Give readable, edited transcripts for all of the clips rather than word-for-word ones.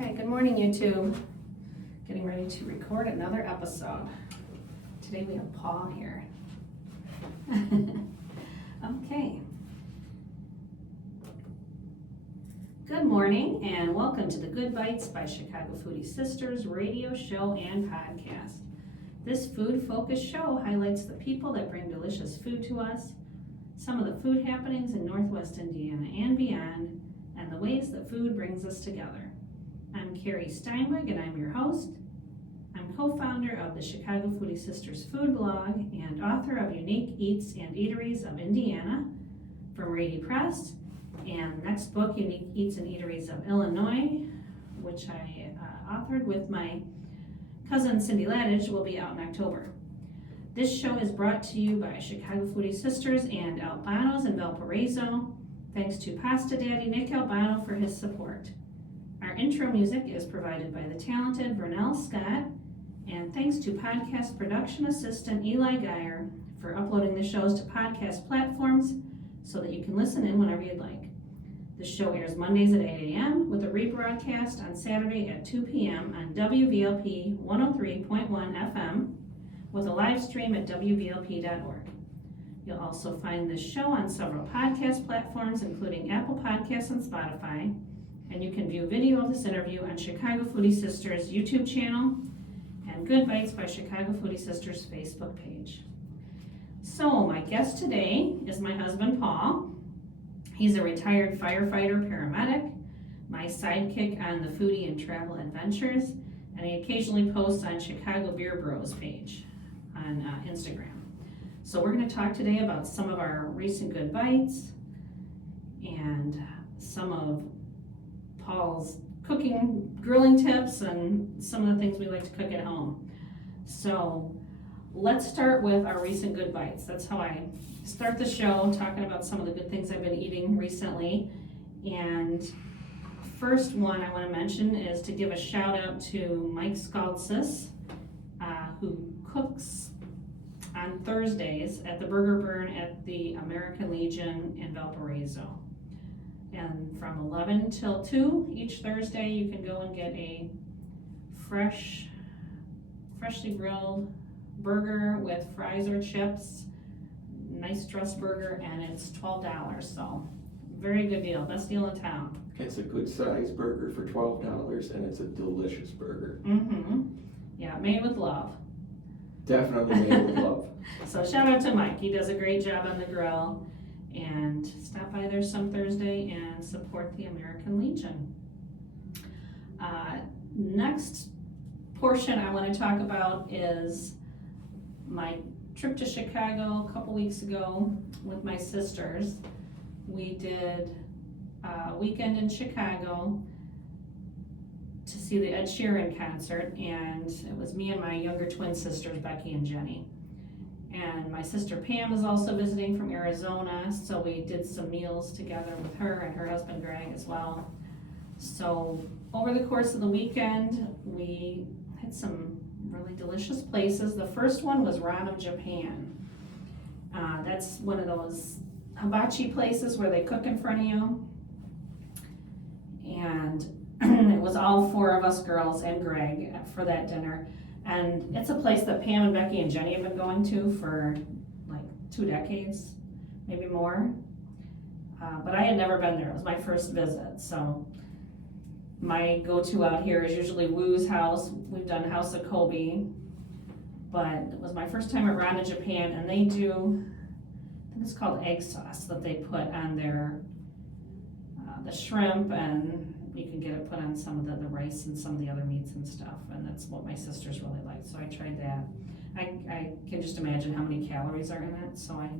Okay, good morning, YouTube. Getting ready to record another episode. Today we have Paul here. Okay. Good morning and welcome to the Good Bytes by Chicago Foodie Sisters radio show and podcast. This food-focused show highlights the people that bring delicious food to us, some of the food happenings in Northwest Indiana and beyond, and the ways that food brings us together. I'm Carrie Steinweg and I'm your host. I'm co-founder of the Chicago Foodie Sisters food blog and author of Unique Eats and Eateries of Indiana from Rady Press, and the next book, Unique Eats and Eateries of Illinois, which I authored with my cousin Cindy Laddage, will be out in October. This show is brought to you by Chicago Foodie Sisters and Albano's in Valparaiso. Thanks to Pasta Daddy Nick Albano for his support. Our intro music is provided by the talented Vernell Scott, and thanks to podcast production assistant Eli Geyer for uploading the shows to podcast platforms so that you can listen in whenever you'd like. The show airs Mondays at 8 a.m. with a rebroadcast on Saturday at 2 p.m. on WVLP 103.1 FM with a live stream at WVLP.org. You'll also find this show on several podcast platforms, including Apple Podcasts and Spotify, and you can view video of this interview on Chicago Foodie Sisters YouTube channel and Good Bytes by Chicago Foodie Sisters Facebook page. So my guest today is my husband, Paul. He's a retired firefighter paramedic, my sidekick on the Foodie and Travel Adventures, and he occasionally posts on Chicago Beer Bros page on Instagram. So we're going to talk today about some of our recent Good Bytes and some of Paul's cooking, grilling tips, and some of the things we like to cook at home. So let's start with our recent Good Bytes. That's how I start the show, talking about some of the good things I've been eating recently. And first one I want to mention is to give a shout out to Mike Skaltzis, who cooks on Thursdays at the Burger Burn at the American Legion in Valparaiso. And from 11 till 2 each Thursday, you can go and get a freshly grilled burger with fries or chips, nice dressed burger, and it's $12. So very good deal, best deal in town. It's a good size burger for $12, and it's a delicious burger. Yeah, made with love. Definitely made with love. So shout out to Mike, he does a great job on the grill. And stop by there some Thursday and support the American Legion. Next portion I want to talk about is my trip to Chicago a couple weeks ago with my sisters. We did a weekend in Chicago to see the Ed Sheeran concert, and it was me and my younger twin sisters, Becky and Jenny. And my sister Pam is also visiting from Arizona, so we did some meals together with her and her husband Greg as well. So over the course of the weekend, we had some really delicious places. The first one was Ranam, Japan. That's one of those hibachi places where they cook in front of you. And it was all four of us girls and Greg for that dinner. And it's a place that Pam and Becky and Jenny have been going to for like 2 decades, maybe more. But I had never been there. It was my first visit. So my go-to out here is usually Woo's house. We've done House of Kobe. But it was my first time at Rana, Japan. And they do, I think it's called egg sauce that they put on their, the shrimp, and you can get it put on some of the rice and some of the other meats and stuff, and that's what my sisters really like, so I tried that. I can just imagine how many calories are in it, so I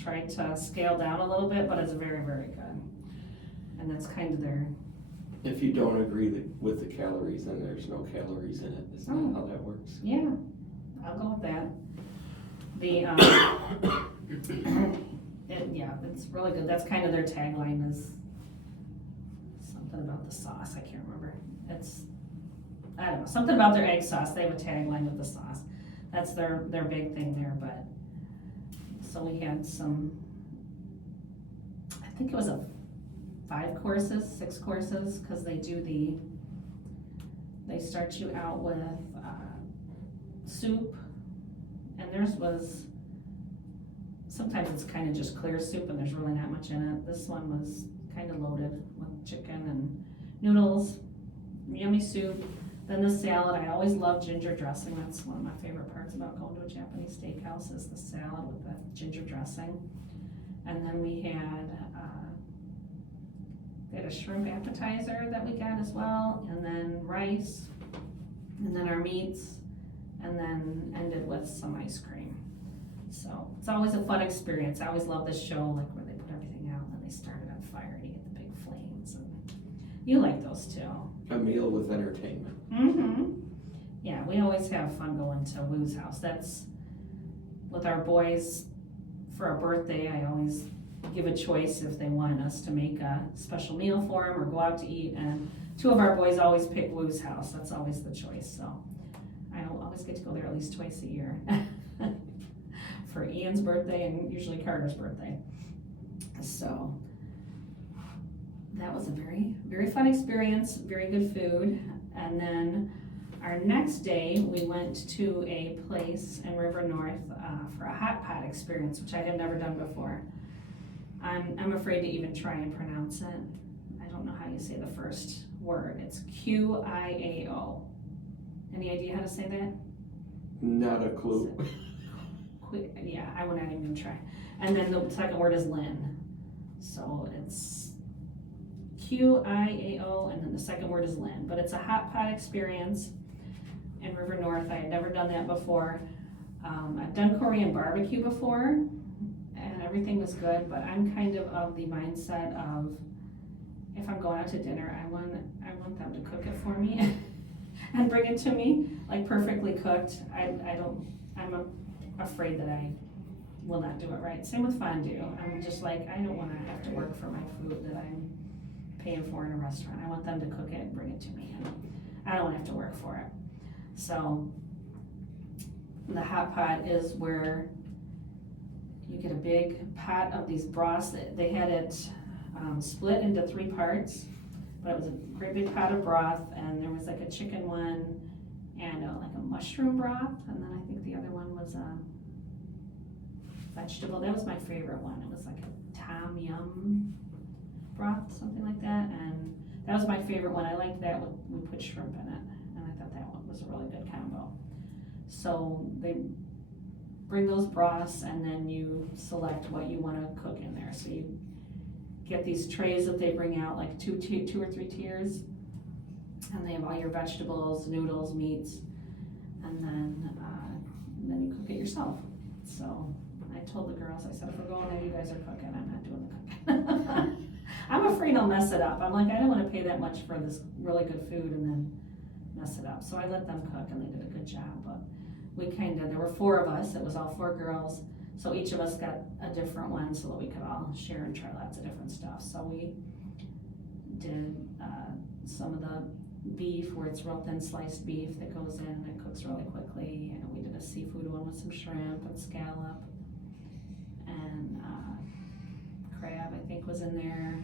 tried to scale down a little bit, but it's very, very good. And that's kind of their... If you don't agree with the calories, then there's no calories in it. Isn't that how that works? Yeah, I'll go with that. The yeah, it's really good. That's kind of their tagline is about the sauce, I can't remember. I don't know, something about their egg sauce. They have a tagline with the sauce. That's their big thing there. But so we had some, I think it was 6 courses, because they do the They start you out with soup, and theirs was, sometimes it's kind of just clear soup and there's really not much in it. This one was kind of loaded with chicken and noodles, yummy soup. Then the salad, I always love ginger dressing. That's one of my favorite parts about going to a Japanese steakhouse is the salad with the ginger dressing. And then we had a shrimp appetizer that we got as well, and then rice, and then our meats, and then ended with some ice cream. So it's always a fun experience. I always love this show, like where they put everything out and then they start it on fire and you get the big flames. And you like those too. A meal with entertainment. Mm-hmm. Yeah, we always have fun going to Woo's house. That's with our boys for our birthday. I always give a choice if they want us to make a special meal for them or go out to eat. And two of our boys always pick Woo's house. That's always the choice. So I always get to go there at least twice a year for Ian's birthday and usually Carter's birthday. So that was a very, very fun experience, very good food. And then our next day, we went to a place in River North for a hot pot experience, which I had never done before. I'm afraid to even try and pronounce it. I don't know how you say the first word. It's Qiao. Any idea how to say that? Not a clue. Yeah, I would not even try. And then the second word is Lin. So it's Qiao, and then the second word is Lin. But it's a hot pot experience in River North. I had never done that before. I've done Korean barbecue before, and everything was good, but I'm kind of the mindset of if I'm going out to dinner, I want them to cook it for me and bring it to me, like perfectly cooked. I'm afraid that I will not do it right. Same with fondue. I'm just like, I don't want to have to work for my food that I'm paying for in a restaurant. I want them to cook it and bring it to me, and I don't want to have to work for it. So the hot pot is where you get a big pot of these broths. They had it split into 3 parts, but it was a great big pot of broth, and there was like a chicken one and like a mushroom broth, and then I think the other one was a vegetable. That was my favorite one. It was like a tom yum broth, something like that, and that was my favorite one. I liked that we put shrimp in it, and I thought that one was a really good combo. So they bring those broths, and then you select what you want to cook in there. So you get these trays that they bring out, like two or three tiers, and they have all your vegetables, noodles, meats, and then you cook it yourself. So I told the girls, I said, if we're going there, you guys are cooking. I'm not doing the cooking. I'm afraid I'll mess it up. I'm like, I don't want to pay that much for this really good food and then mess it up. So I let them cook, and they did a good job. But there were 4 of us. It was all 4 girls. So each of us got a different one so that we could all share and try lots of different stuff. So we did some of the beef where it's real thin sliced beef that goes in and it cooks really quickly. And we did a seafood one with some shrimp and scallop. And crab, I think, was in there.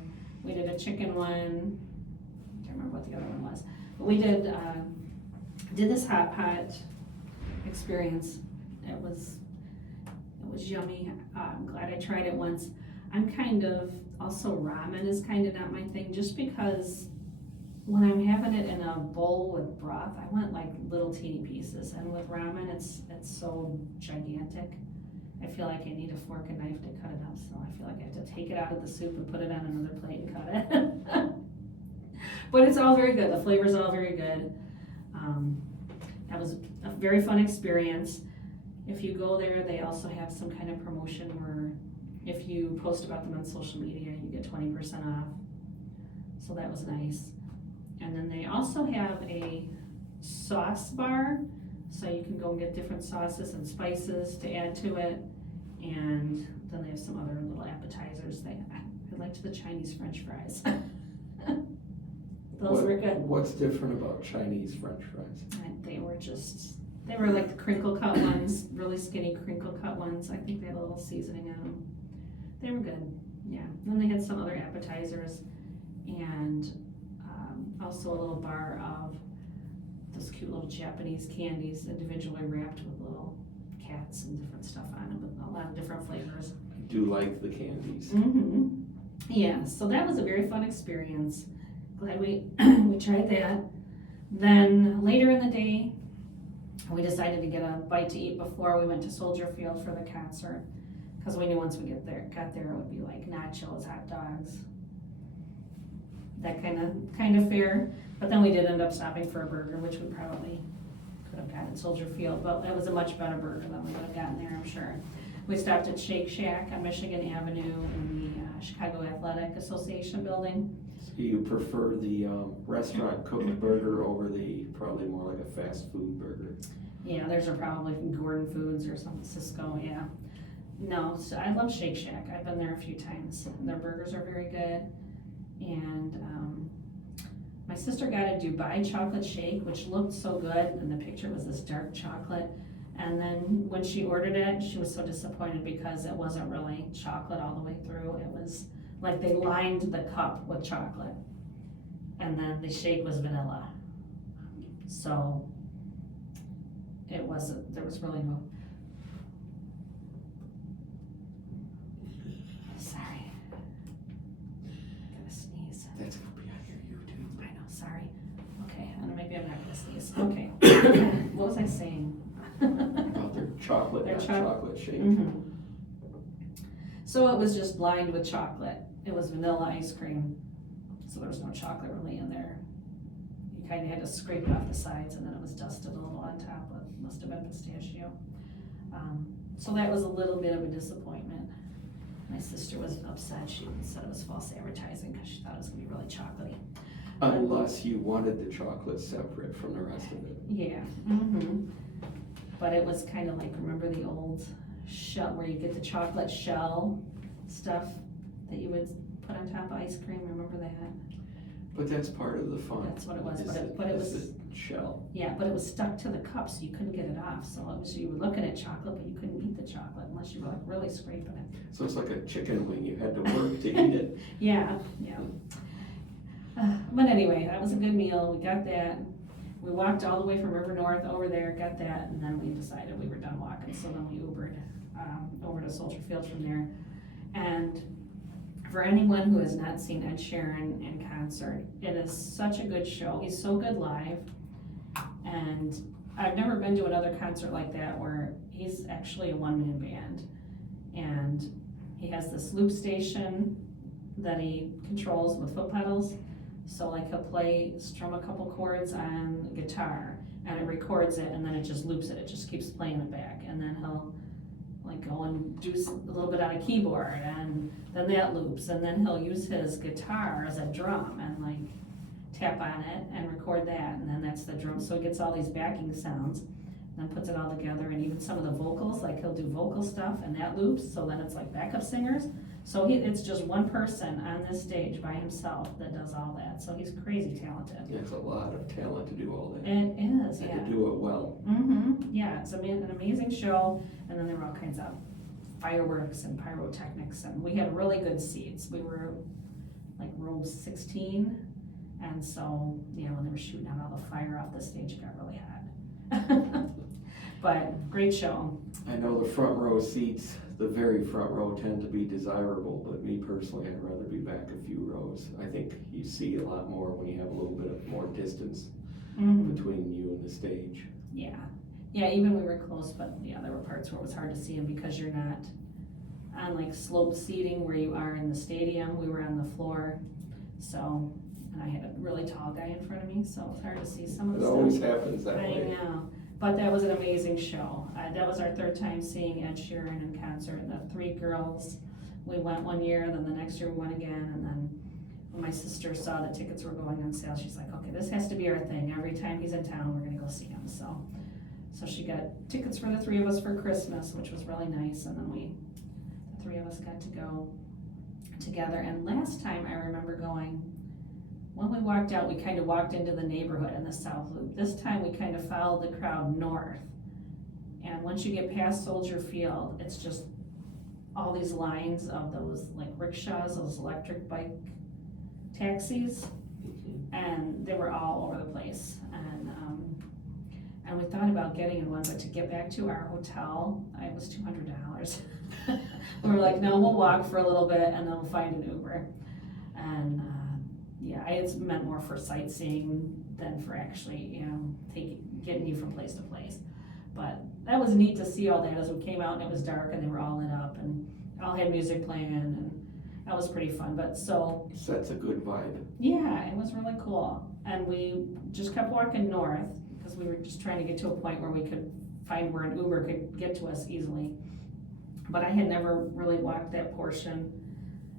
We did a chicken one. I can't remember what the other one was. But we did this hot pot experience. It was yummy. I'm glad I tried it once. I'm kind of, also ramen is kind of not my thing, just because when I'm having it in a bowl with broth, I want like little teeny pieces, and with ramen it's so gigantic. I feel like I need a fork and knife to cut it up, so I feel like I have to take it out of the soup and put it on another plate and cut it. But it's all very good. The flavor's all very good. That was a very fun experience. If you go there, they also have some kind of promotion where if you post about them on social media, you get 20% off. So that was nice. And then they also have a sauce bar, so you can go and get different sauces and spices to add to it. And then they have some other little appetizers. I liked the Chinese French fries. Those were good. What's different about Chinese French fries? They were like the crinkle cut ones, really skinny crinkle cut ones. I think they had a little seasoning on them. They were good, yeah. And then they had some other appetizers, and also a little bar of those cute little Japanese candies individually wrapped with little cats and different stuff on them, with a lot of different flavors. I do like the candies. Mm-hmm. Yeah, so that was a very fun experience. Glad we we tried that. Then later in the day, we decided to get a bite to eat before we went to Soldier Field for the concert, because we knew once we got there, it would be like nachos, hot dogs, that kind of fare. But then we did end up stopping for a burger, which we probably could have gotten at Soldier Field, but that was a much better burger than we would have gotten there, I'm sure. We stopped at Shake Shack on Michigan Avenue in the Chicago Athletic Association building. So you prefer the restaurant cooked burger over the probably more like a fast food burger? Yeah, theirs are probably from Gordon Foods or something, Cisco, yeah. No, so I love Shake Shack. I've been there a few times. Their burgers are very good. And my sister got a Dubai chocolate shake, which looked so good, and the picture was this dark chocolate. And then when she ordered it, she was so disappointed because it wasn't really chocolate all the way through. It was like they lined the cup with chocolate, and then the shake was vanilla. So it wasn't, there was really no, sorry, gotta sneeze. That's gonna be on your YouTube. I know, sorry. Okay, and maybe I'm not gonna sneeze. Okay. What was I saying? About their chocolate, Their not choc- chocolate shake. Mhm. So it was just lined with chocolate. It was vanilla ice cream, so there was no chocolate really in there. You kind of had to scrape it off the sides, and then it was dusted a little on top of, must have been pistachio. So that was a little bit of a disappointment. My sister was upset. She said it was false advertising because she thought it was gonna be really chocolatey. Unless you wanted the chocolate separate from the rest of it. Yeah. Mm-hmm. But it was kind of like, remember the old shell, where you get the chocolate shell stuff that you would put on top of ice cream, remember that? But that's part of the fun. That's what it was, is but it was, the shell. yeah, but it was stuck to the cup, so you couldn't get it off, so it was, you were looking at chocolate, but you couldn't eat the chocolate unless you were like really scraping it. So it's like a chicken wing, you had to work to eat it. Yeah, yeah. But anyway, that was a good meal, we got that. We walked all the way from River North over there, got that, and then we decided we were done walking, so then we Ubered over to Soldier Field from there. And for anyone who has not seen Ed Sheeran in concert, it is such a good show. He's so good live, and I've never been to another concert like that where he's actually a one-man band. And he has this loop station that he controls with foot pedals. So like he'll strum a couple chords on guitar, and it records it, and then it just loops it. It just keeps playing it back, and then he'll like go and do a little bit on a keyboard, and then that loops, and then he'll use his guitar as a drum and like tap on it and record that, and then that's the drum. So he gets all these backing sounds, and then puts it all together, and even some of the vocals, like he'll do vocal stuff, and that loops. So then it's like backup singers. So it's just one person on this stage by himself that does all that. So he's crazy talented. It's a lot of talent to do all that. It is, And yeah. to do it well. Mm-hmm. Yeah, it's an amazing show, and then there were all kinds of fireworks and pyrotechnics, and we had really good seats. We were like row 16, and so yeah, when they were shooting out all the fire off the stage, it got really hot. But great show. I know the front row seats, the very front row, tend to be desirable, but me personally, I'd rather be back a few rows. I think you see a lot more when you have a little bit of more distance between you and the stage. Yeah, yeah, even we were close, but yeah, there were parts where it was hard to see them because you're not on like slope seating where you are in the stadium. We were on the floor, so, and I had a really tall guy in front of me, so it was hard to see some of It the always stuff. happens that way. I know, but that was an amazing show. That was our third time seeing Ed Sheeran in concert. The three girls, we went one year, then the next year we went again, and then when my sister saw the tickets were going on sale, she's like, okay, this has to be our thing. Every time he's in town, we're gonna go see him. So she got tickets for the three of us for Christmas, which was really nice, and then the three of us got to go together. And last time I remember going, when we walked out, we kind of walked into the neighborhood in the South Loop. This time we kind of followed the crowd north. And once you get past Soldier Field, it's just all these lines of those like rickshaws, those electric bike taxis, and they were all over the place. And And we thought about getting in one, but to get back to our hotel, it was $200. We were like, no, we'll walk for a little bit and then we'll find an Uber. And it's meant more for sightseeing than for actually, getting you from place to place. But that was neat to see all that as we came out and it was dark and they were all lit up and all had music playing and that was pretty fun. But Sets a good vibe. yeah, it was really cool. And we just kept walking north because we were just trying to get to a point where we could find where an Uber could get to us easily. But I had never really walked that portion.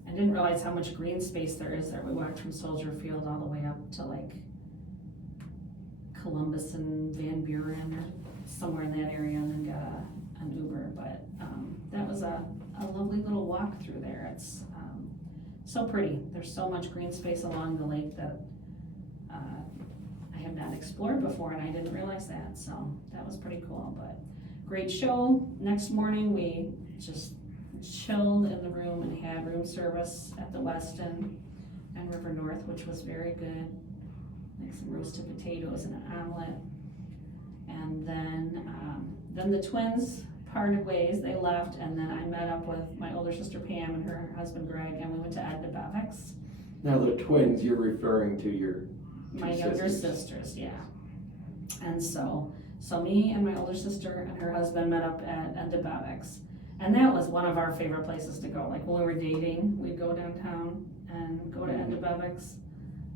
I didn't realize how much green space there is there. We walked from Soldier Field all the way up to like Columbus and Van Buren or somewhere in that area and then got an Uber. But that was a lovely little walk through there. It's so pretty. There's so much green space along the lake that I have not explored before and I didn't realize that. So that was pretty cool. But great show. Next morning we just chilled in the room and had room service at the Westin and River North, which was very good. Like some roasted potatoes and an omelet. And then the twins parted ways. They left, and then I met up with my older sister Pam and her husband Greg, and we went to Edna Bevix. Now the twins, you're referring to my younger sisters, yeah. And so me and my older sister and her husband met up at Edna Bevix. And that was one of our favorite places to go. Like when we were dating, we'd go downtown and go to Edna Bevix,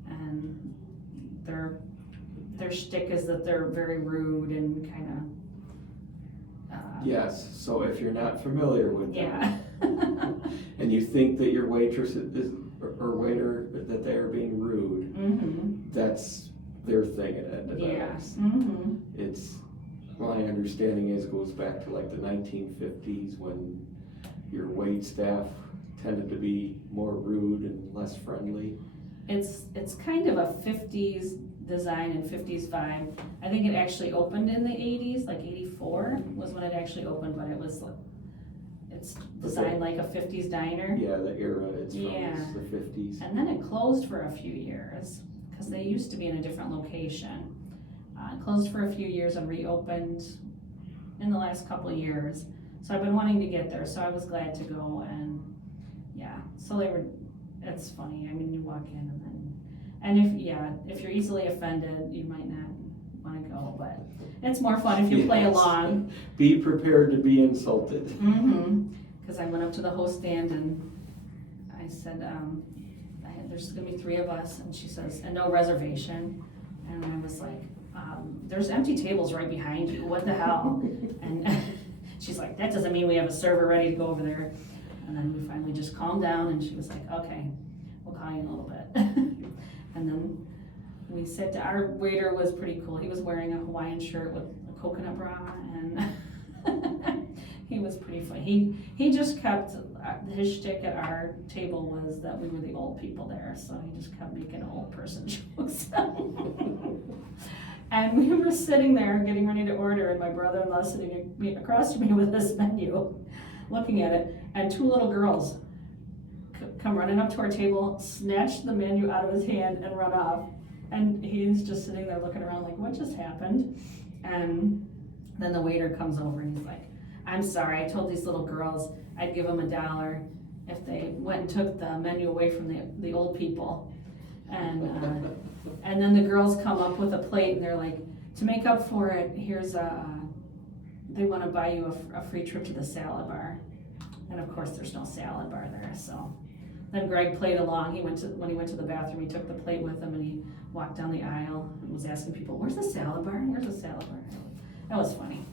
and their shtick is that they're very rude and kind of Yes, so if you're not familiar with them, yeah. and you think that your waitress or waiter, that they are being rude, Mm-hmm. that's their thing at Edna Bevix. Yeah. Mm-hmm. It's, my understanding is, goes back to like the 1950s when your wait staff tended to be more rude and less friendly. It's kind of a 50s design and 50s vibe. I think it actually opened in the 80s, like 84 was when it actually opened, but it's designed like a 50s diner. Yeah, the era it's from Yeah. is the 50s. And then it closed for a few years because they used to be in a different location. It closed for a few years and reopened in the last couple of years. So I've been wanting to get there, so I was glad to go. And yeah, so it's funny. I mean, you walk in and if you're easily offended, you might not want to go, but it's more fun if you play along. Be prepared to be insulted. Because I went up to the host stand and I said, there's gonna be 3 of us, and she says, and no reservation. And I was like, there's empty tables right behind you, what the hell? And she's like, that doesn't mean we have a server ready to go over there. And then we finally just calmed down and she was like, okay, we'll call you in a little bit. And then we said our waiter was pretty cool. He was wearing a Hawaiian shirt with a coconut bra, and he was pretty funny. He just kept, his shtick at our table was that we were the old people there, so he just kept making old person jokes. And we were sitting there getting ready to order, and my brother-in-law sitting across from me with this menu, looking at it, and 2 little girls come running up to our table, snatch the menu out of his hand, and run off. And he's just sitting there looking around like, what just happened? And then the waiter comes over and he's like, I'm sorry, I told these little girls I'd give them $1 if they went and took the menu away from the old people. And then the girls come up with a plate and they're like, to make up for it, here's they want to buy you a free trip to the salad bar. And of course there's no salad bar there, so. Then Greg played along. When he went to the bathroom, he took the plate with him and he walked down the aisle and was asking people, where's the salad bar? Where's the salad bar? That was funny.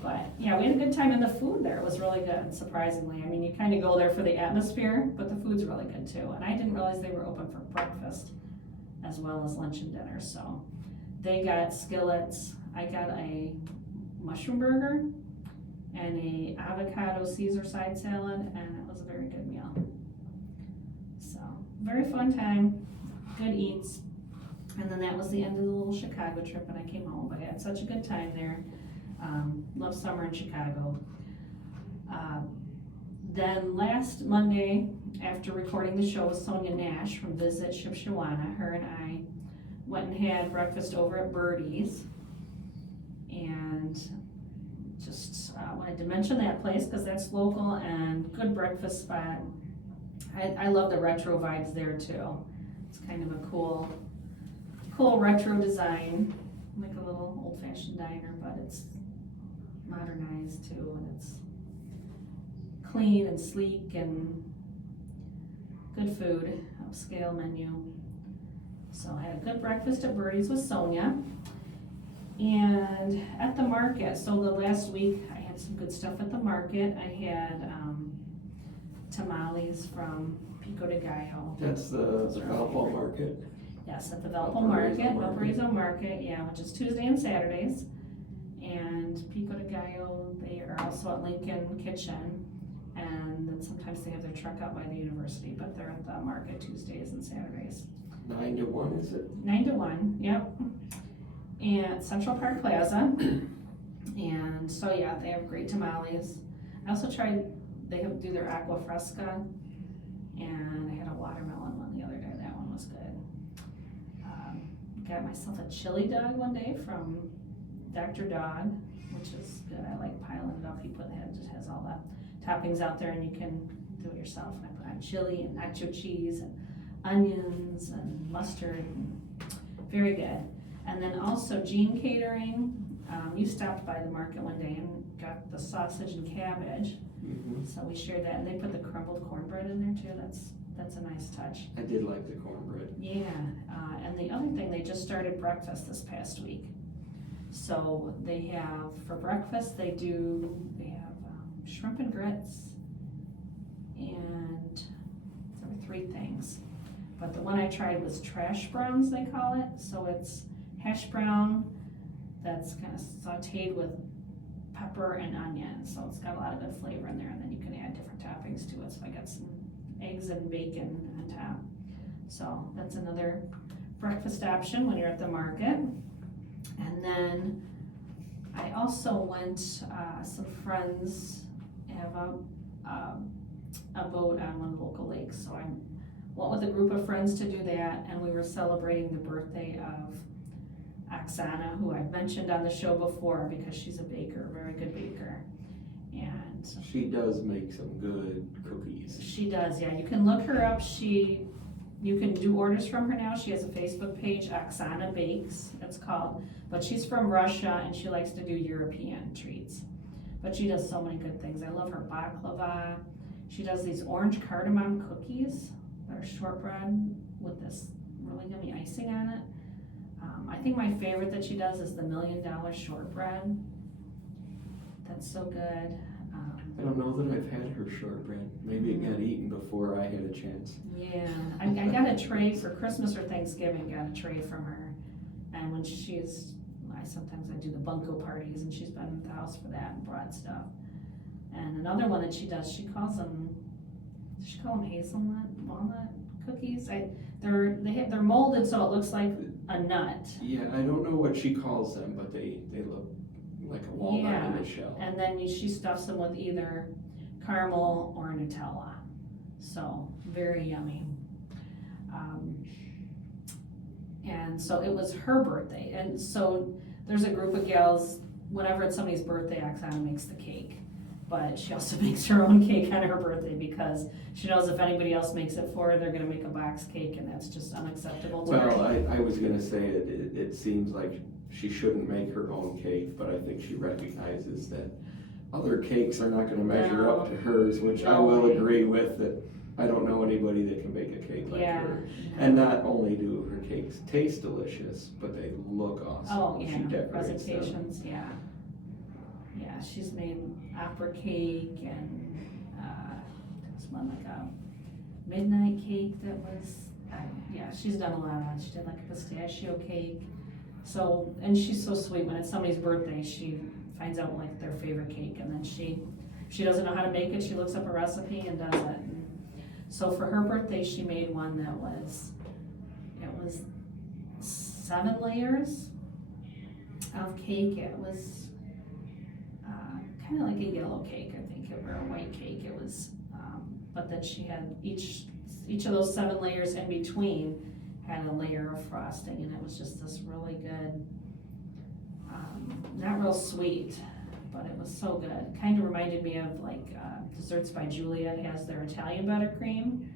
But yeah, we had a good time, and the food there was really good, surprisingly. I mean, you kind of go there for the atmosphere, but the food's really good too. And I didn't realize they were open for breakfast as well as lunch and dinner. So they got skillets. I got a mushroom burger and a avocado Caesar side salad, and it was a very good meal. So very fun time, good eats. And then that was the end of the little Chicago trip, and I came home. But I had such a good time there. Love summer in Chicago. Then last Monday, after recording the show with Sonia Nash from Visit Shipshewana, her and I went and had breakfast over at Birdie's. And just wanted to mention that place because that's local and good breakfast spot. I love the retro vibes there too. It's kind of a cool retro design, like a little old-fashioned diner, but it's modernized too, and it's clean and sleek and good food, upscale menu. So I had a good breakfast at Birdie's with Sonia. And at the market, so the last week I had some good stuff at the market. I had tamales from Pico de Gallo. That's the Valpo market. Yes, at the Valpo Market, Valparaiso Market, yeah, which is Tuesday and Saturdays. And Pico de Gallo, they are also at Lincoln Kitchen. And then sometimes they have their truck out by the university, but they're at the market Tuesdays and Saturdays. 9 to 1, is it? 9 to 1, yep. And Central Park Plaza. And so yeah, they have great tamales. I also tried, they do their aqua fresca, and I had a watermelon one the other day. That one was good. Got myself a chili dog one day from Dr. Dog, which is good. I like piling it up. He just has all the toppings out there, and you can do it yourself. And I put on chili and nacho cheese and onions and mustard. And very good. And then also Jean Catering, you stopped by the market one day and got the sausage and cabbage. Mm-hmm. So we shared that, and they put the crumbled cornbread in there too. That's a nice touch. I did like the cornbread. Yeah, and the other thing, they just started breakfast this past week. So they have, for breakfast, they have shrimp and grits, and there were 3 things. But the one I tried was trash browns, they call it. So it's hash brown that's kind of sauteed with pepper and onion. So it's got a lot of good flavor in there, and then you can add different toppings to it. So I got some eggs and bacon on top. So that's another breakfast option when you're at the market. And then I also went, some friends have a boat on one of the local lakes. So I went with a group of friends to do that, and we were celebrating the birthday of Oksana, who I've mentioned on the show before because she's a baker, a very good baker. And She does make some good cookies. she does, yeah. You can look her up. You can do orders from her now. She has a Facebook page, Oksana Bakes, it's called. But she's from Russia, and she likes to do European treats. But she does so many good things. I love her baklava. She does these orange cardamom cookies. They're shortbread with this really yummy icing on it. I think my favorite that she does is the $1 Million shortbread. That's so good. I don't know that I've had her shortbread. Maybe it got eaten before I had a chance. Yeah, I got a tray for Christmas or Thanksgiving, got a tray from her. And when sometimes I do the bunko parties, and she's been at the house for that and brought stuff. And another one that she does, she calls them hazelnut, walnut cookies? They're molded so it looks like a nut. Yeah, I don't know what she calls them, but they look like a walnut in a shell. And then she stuffs them with either caramel or Nutella. So, very yummy. And so it was her birthday. And so there's a group of gals, whenever it's somebody's birthday, Oksana makes the cake. But she also makes her own cake on her birthday because she knows if anybody else makes it for her, they're gonna make a box cake, and that's just unacceptable to her. Well, I was gonna say it seems like she shouldn't make her own cake, but I think she recognizes that other cakes are not gonna measure up to hers, which I will agree with, that I don't know anybody that can make a cake like her. And not only do her cakes taste delicious, but they look awesome. Oh, yeah, She decorates them. presentations, yeah. Yeah, she's made opera cake, and there was one like a midnight cake that was, yeah, she's done a lot of it. She did like a pistachio cake. So, and she's so sweet. When it's somebody's birthday, she finds out like their favorite cake, and then she doesn't know how to make it, she looks up a recipe and does it. And so for her birthday, she made one that was 7 layers of cake. It was kind of like a yellow cake, I think, or a white cake. It was, but then she had each of those 7 layers in between had a layer of frosting, and it was just this really good Not real sweet, but it was so good. Kind of reminded me of like Desserts by Julia. It has their Italian buttercream.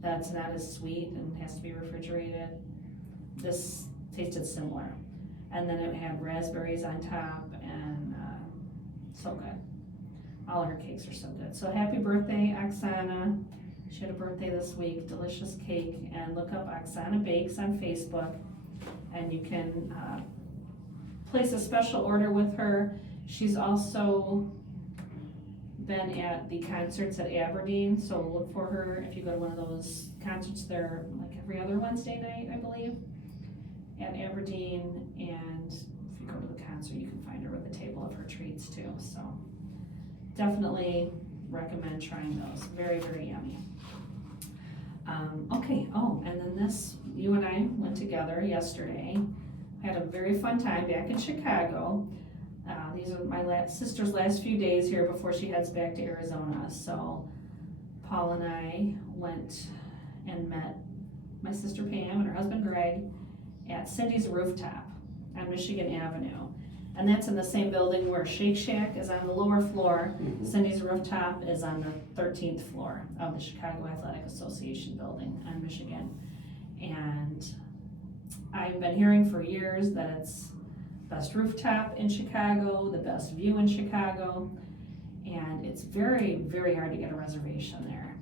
That's not as sweet and has to be refrigerated. This tasted similar. And then it had raspberries on top and so good. All her cakes are so good. So happy birthday, Oksana. She had a birthday this week, delicious cake. And look up Oksana Bakes on Facebook and you can place a special order with her. She's also been at the concerts at Aberdeen, so look for her if you go to one of those concerts there like every other Wednesday night, I believe, at Aberdeen. And if you go to the concert, you can find her with a table of her treats too. So definitely recommend trying those. Very, very yummy. Okay, and then this, you and I went together yesterday. Had a very fun time back in Chicago. These are my sister's last few days here before she heads back to Arizona. So Paul and I went and met my sister Pam and her husband Greg at Cindy's Rooftop on Michigan Avenue. And that's in the same building where Shake Shack is on the lower floor. Mm-hmm. Cindy's Rooftop is on the 13th floor of the Chicago Athletic Association building on Michigan. And I've been hearing for years that it's best rooftop in Chicago, the best view in Chicago, and it's very, very hard to get a reservation there.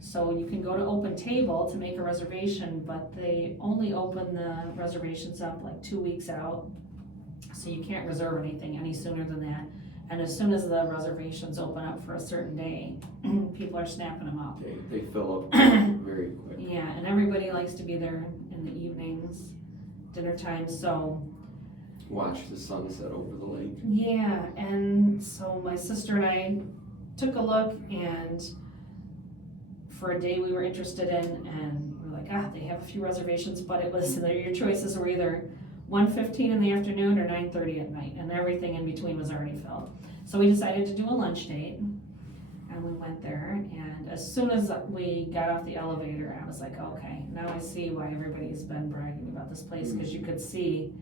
So you can go to Open Table to make a reservation, but they only open the reservations up like 2 weeks out, so you can't reserve anything any sooner than that. And as soon as the reservations open up for a certain day, people are snapping them up. They fill up very quick. Yeah, and everybody likes to be there in the evenings, dinner time, so watch the sunset over the lake. Yeah, and so my sister and I took a look, and for a day we were interested in, and we're like, they have a few reservations, but it was, your choices were either 1:15 in the afternoon or 9:30 at night, and everything in between was already filled. So we decided to do a lunch date, and we went there, and as soon as we got off the elevator, I was like, okay, now I see why everybody's been bragging about this place, because you could see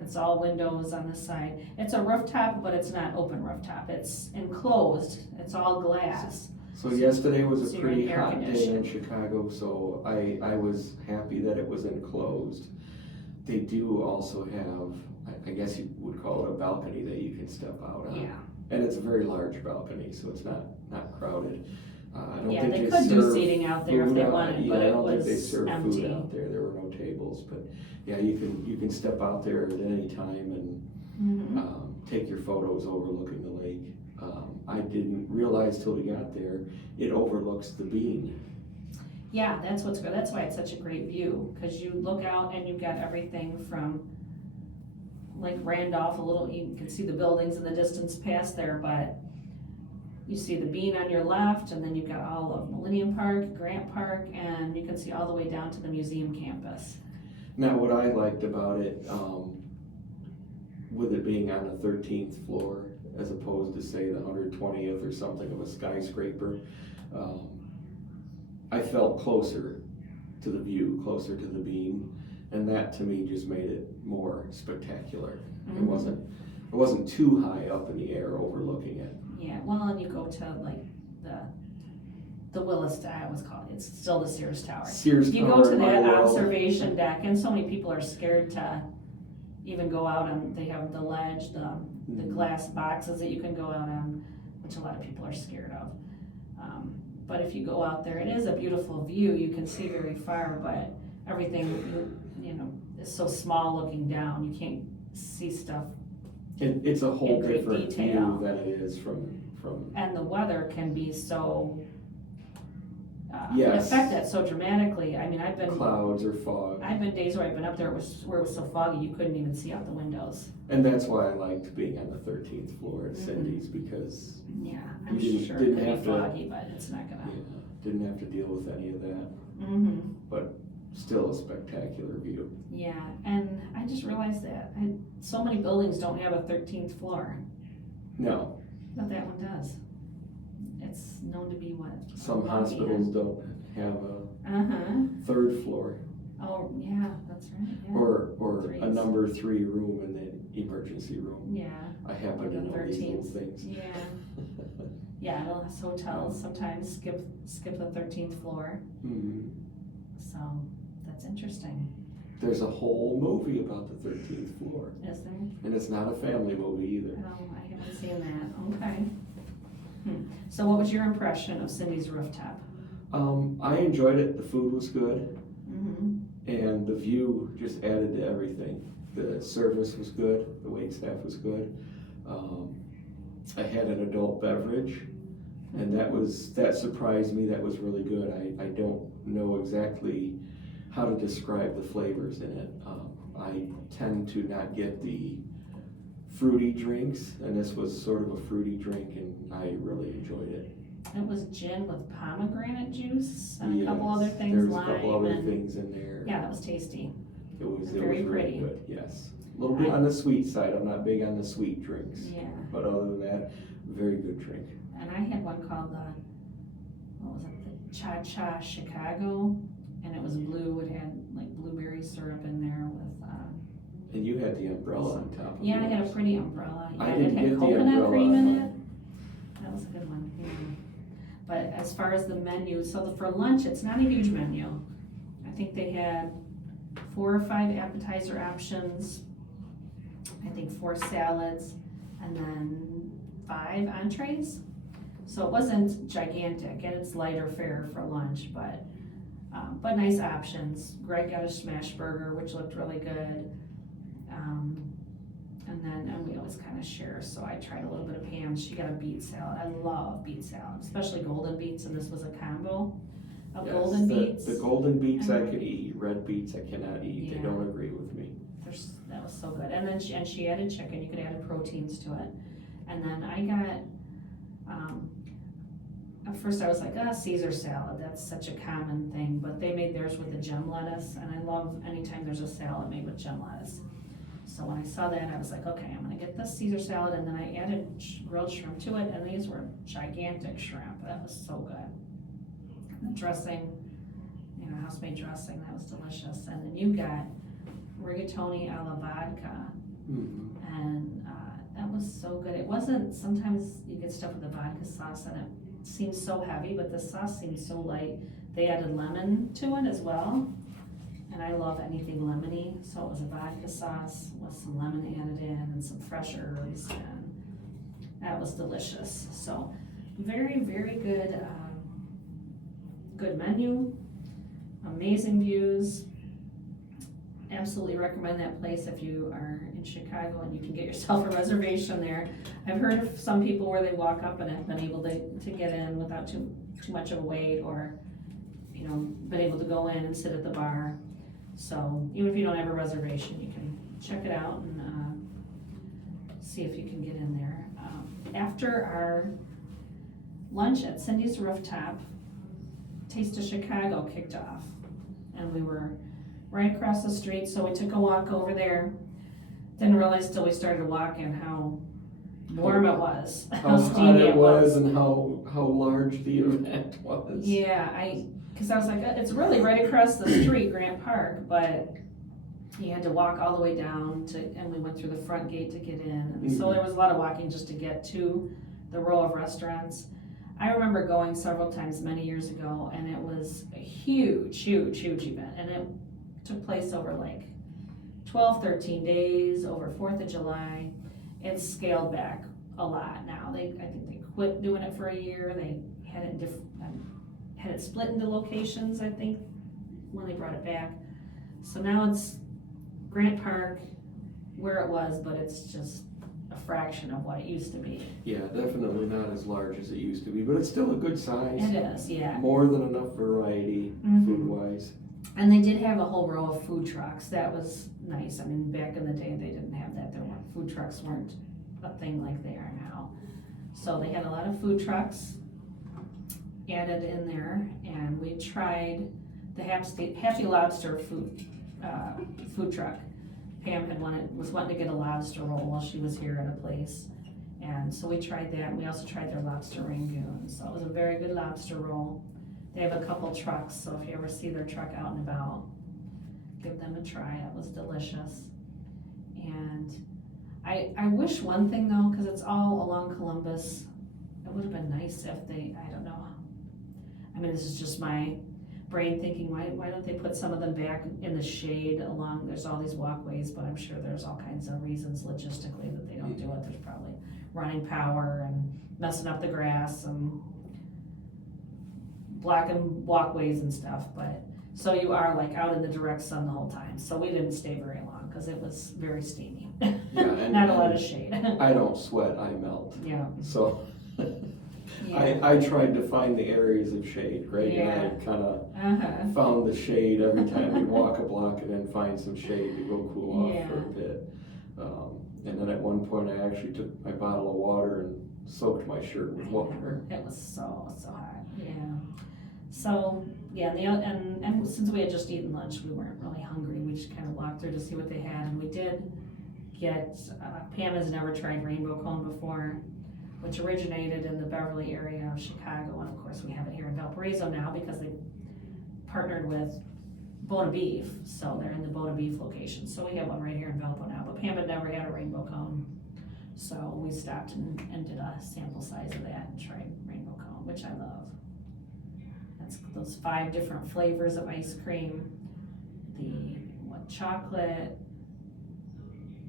it's all windows on this side. It's a rooftop, but it's not open rooftop. It's enclosed. It's all glass. So yesterday was a pretty hot day in Chicago, so I was happy that it was enclosed. They do also have, I guess you would call it a balcony that you can step out on. Yeah. And it's a very large balcony, so it's not crowded. I don't think they could do seating out there if they wanted, but it was empty. I don't think they serve food out there. There were no tables, but yeah, you can step out there at any time and take your photos overlooking the lake. I didn't realize till we got there, it overlooks the bean. Yeah, that's what's good. That's why it's such a great view, because you look out and you've got everything from like Randolph, you can see the buildings in the distance past there, but you see the bean on your left, and then you've got all of Millennium Park, Grant Park, and you can see all the way down to the museum campus. Now, what I liked about it, with it being on the 13th floor, as opposed to say the 120th or something of a skyscraper, I felt closer to the view, closer to the beam, and that to me just made it more spectacular. Mm-hmm. It wasn't too high up in the air overlooking it. Yeah, well, and you go to like the Willis, I always call it, it's still the Sears Tower. You go to that observation deck, and so many people are scared to even go out on, they have the ledge, the glass boxes that you can go out on, which a lot of people are scared of. But if you go out there, it is a beautiful view. You can see very far, but everything, is so small looking down. You can't see stuff. It's a whole different detail. View than it is from. And the weather can be so yes. affect that so dramatically. I mean, I've been clouds or fog. I've been days where I've been up there where it was so foggy you couldn't even see out the windows. And that's why I liked being on the 13th floor at Cindy's, because I'm sure it could be foggy, but it's not gonna. Yeah, didn't have to deal with any of that. Mm-hmm. But still a spectacular view. Yeah, and I just realized that so many buildings don't have a 13th floor. No. But that one does. It's known to be what? Some hospitals don't have a third floor. Oh, yeah, that's right. Yeah. Or a number 3 room, and emergency room. Yeah. I happen to the know these little 13th. things. Yeah. Yeah, those hotels sometimes skip the 13th floor. Mhm. So that's interesting. There's a whole movie about the 13th floor. Is there? And it's not a family movie either. No, I haven't seen that. Okay. So what was your impression of Cindy's rooftop? I enjoyed it. The food was good. Mm-hmm. And the view just added to everything. The service was good. The wait staff was good. I had an adult beverage, and that surprised me. That was really good. I don't know exactly how to describe the flavors in it. I tend to not get the fruity drinks, and this was sort of a fruity drink, and I really enjoyed it. It was gin with pomegranate juice and a Yes, couple other things, there was lime a couple other and things in there. yeah, that was tasty. It was very really pretty. good. Yes, a little bit on the sweet side. I'm not big on the sweet drinks. Yeah. But other than that, very good drink. And I had one called the Cha-Cha Chicago, and it was blue. It had like blueberry syrup in there with. And you had the umbrella on top of it. Yeah, I had a pretty umbrella. Yeah, I didn't it had get the coconut umbrella. cream in it. That was a good one. Yeah. But as far as the menu, so for lunch, it's not a huge menu. I think they had 4 or 5 appetizer options. I think 4 salads, and then 5 entrees. So it wasn't gigantic, and it's lighter fare for lunch, but nice options. Greg got a smash burger, which looked really good. And we always kind of share, so I tried a little bit of Pam's. She got a beet salad. I love beet salad, especially golden beets, and this was a combo of golden beets. The golden beets I can eat. Red beets I cannot eat. Yeah. They don't agree with me. That was so good. And then she added chicken. You could add proteins to it. And then I got, at first I was like, Caesar salad. That's such a common thing. But they made theirs with the gem lettuce. And I love anytime there's a salad made with gem lettuce. So when I saw that, I was like, okay, I'm gonna get this Caesar salad. And then I added grilled shrimp to it. And these were gigantic shrimp. That was so good. And the dressing, house-made dressing, that was delicious. And then you got rigatoni alla vodka, and that was so good. It wasn't, sometimes you get stuff with the vodka sauce and it seems so heavy, but the sauce seems so light. They added lemon to it as well, and I love anything lemony, so it was a vodka sauce with some lemon added in and some fresh herbs, and that was delicious. So very, very good, good menu, amazing views. Absolutely recommend that place if you are in Chicago and you can get yourself a reservation there. I've heard of some people where they walk up and have been able to get in without too much of a wait, or been able to go in and sit at the bar. So even if you don't have a reservation, you can check it out and see if you can get in there. After our lunch at Cindy's Rooftop, Taste of Chicago kicked off, and we were right across the street, so we took a walk over there. Didn't realize till we started walking how warm it was, How hot it was, and how large the event was. Yeah, because I was like, it's really right across the street, Grant Park, but you had to walk all the way down and we went through the front gate to get in. And so there was a lot of walking just to get to the row of restaurants. I remember going several times many years ago, and it was a huge event, and it took place over like 12, 13 days, over 4th of July. It's scaled back a lot now. I think they quit doing it for a year. They had it split into locations, I think, when they brought it back. So now it's Grant Park, where it was, but it's just a fraction of what it used to be. Yeah, definitely not as large as it used to be, but it's still a good size. It is, yeah. More than enough variety, food-wise. And they did have a whole row of food trucks. That was nice. I mean, back in the day, they didn't have that. Food trucks weren't a thing like they are now. So they had a lot of food trucks added in there, and we tried the Happy Lobster food truck. Pam was wanting to get a lobster roll while she was here at a place, and so we tried that. And we also tried their lobster rangoon. So it was a very good lobster roll. They have a couple trucks, so if you ever see their truck out and about, give them a try. It was delicious. And I wish one thing though, cause it's all along Columbus, it would have been nice if they, I don't know. I mean, this is just my brain thinking, why don't they put some of them back in the shade along, there's all these walkways, but I'm sure there's all kinds of reasons logistically that they don't do it. There's probably running power and messing up the grass and blocking walkways and stuff, but, so you are like out in the direct sun the whole time, so we didn't stay very long, cause it was very steamy. Yeah, and, Not a lot of shade. I don't sweat, I melt. Yeah. So Yeah. I tried to find the areas of shade. Greg and I kinda found the shade every time we walk a block and then find some shade to go cool off for a bit. And then at one point I actually took my bottle of water and soaked my shirt with water. It was so hot, yeah. So, yeah, and since we had just eaten lunch, we weren't really hungry. We just kind of walked through to see what they had, and we did get, Pam has never tried rainbow cone before, which originated in the Beverly area of Chicago, and of course we have it here in Valparaiso now because they partnered with Bona Beef, so they're in the Bona Beef location. So we have one right here in Valpo now, but Pam had never had a rainbow cone. So we stopped and did a sample size of that and tried rainbow cone, which I love. That's those 5 different flavors of ice cream. The chocolate,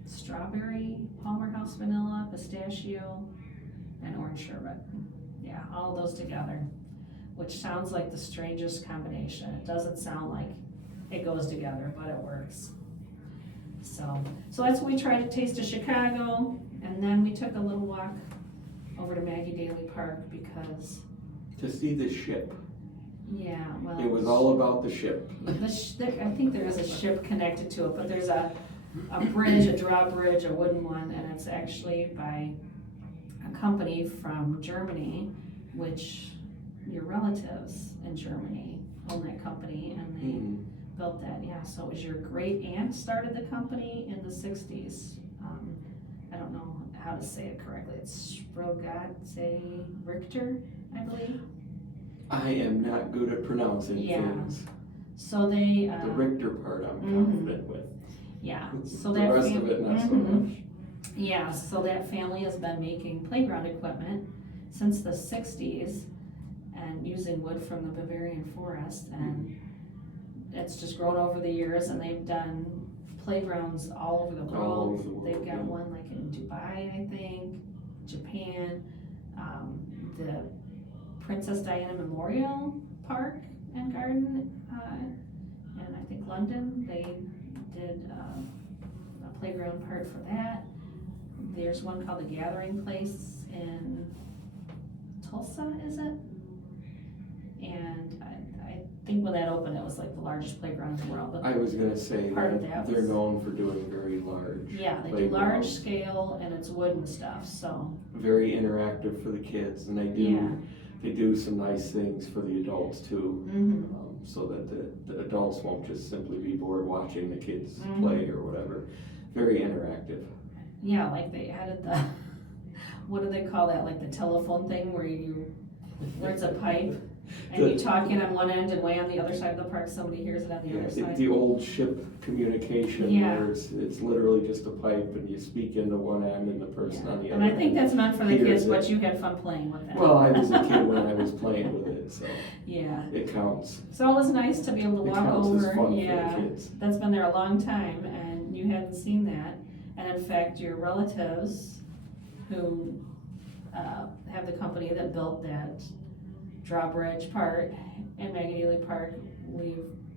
strawberry, Palmer House vanilla, pistachio, and orange sherbet. Yeah, all of those together, which sounds like the strangest combination. It doesn't sound like it goes together, but it works. So that's what we tried to taste of Chicago, and then we took a little walk over to Maggie Daly Park because To see the ship. yeah, well, It was all about the ship. I think there is a ship connected to it, but there's a bridge, a drawbridge, a wooden one, and it's actually by a company from Germany, which your relatives in Germany own that company, and they built that, yeah. So it was your great aunt started the company in the 60s. I don't know how to say it correctly. It's Sprogatze Richter, I believe. I am not good at pronouncing things. So they the Richter part I'm confident with. Yeah. So the that rest of it not so much. Yeah, so that family has been making playground equipment since the 60s and using wood from the Bavarian forest, and it's just grown over the years, and they've done playgrounds all over the world. All over the world, They've got yeah. one like in Dubai, I think, Japan, the Princess Diana Memorial Park and Garden, and I think London, they did a playground part for that. There's one called the Gathering Place in Tulsa, is it? And I think when that opened, it was like the largest playground in the world. But I was gonna say part of that that they're was- known for doing very large. yeah, they do playgrounds. large scale and it's wooden stuff, so. Very interactive for the kids, and they do some nice things for the adults too. So that the adults won't just simply be bored watching the kids play or whatever. Very interactive. Yeah, like they added the, what do they call that, like the telephone thing where it's a pipe and you talk in on one end and way on the other side of the park, somebody hears it on the other side. The old ship communication where it's literally just a pipe and you speak into one end and the person on the other And I think that's meant for the hears kids, but it. you had fun playing with that. Well, I was a kid when I was playing with it, so Yeah, it counts. so it was nice to be able to It walk counts as over, fun for yeah, the kids. that's been there a long time and you hadn't seen that. And in fact, your relatives who have the company that built that drawbridge part in Maggie Daly Park,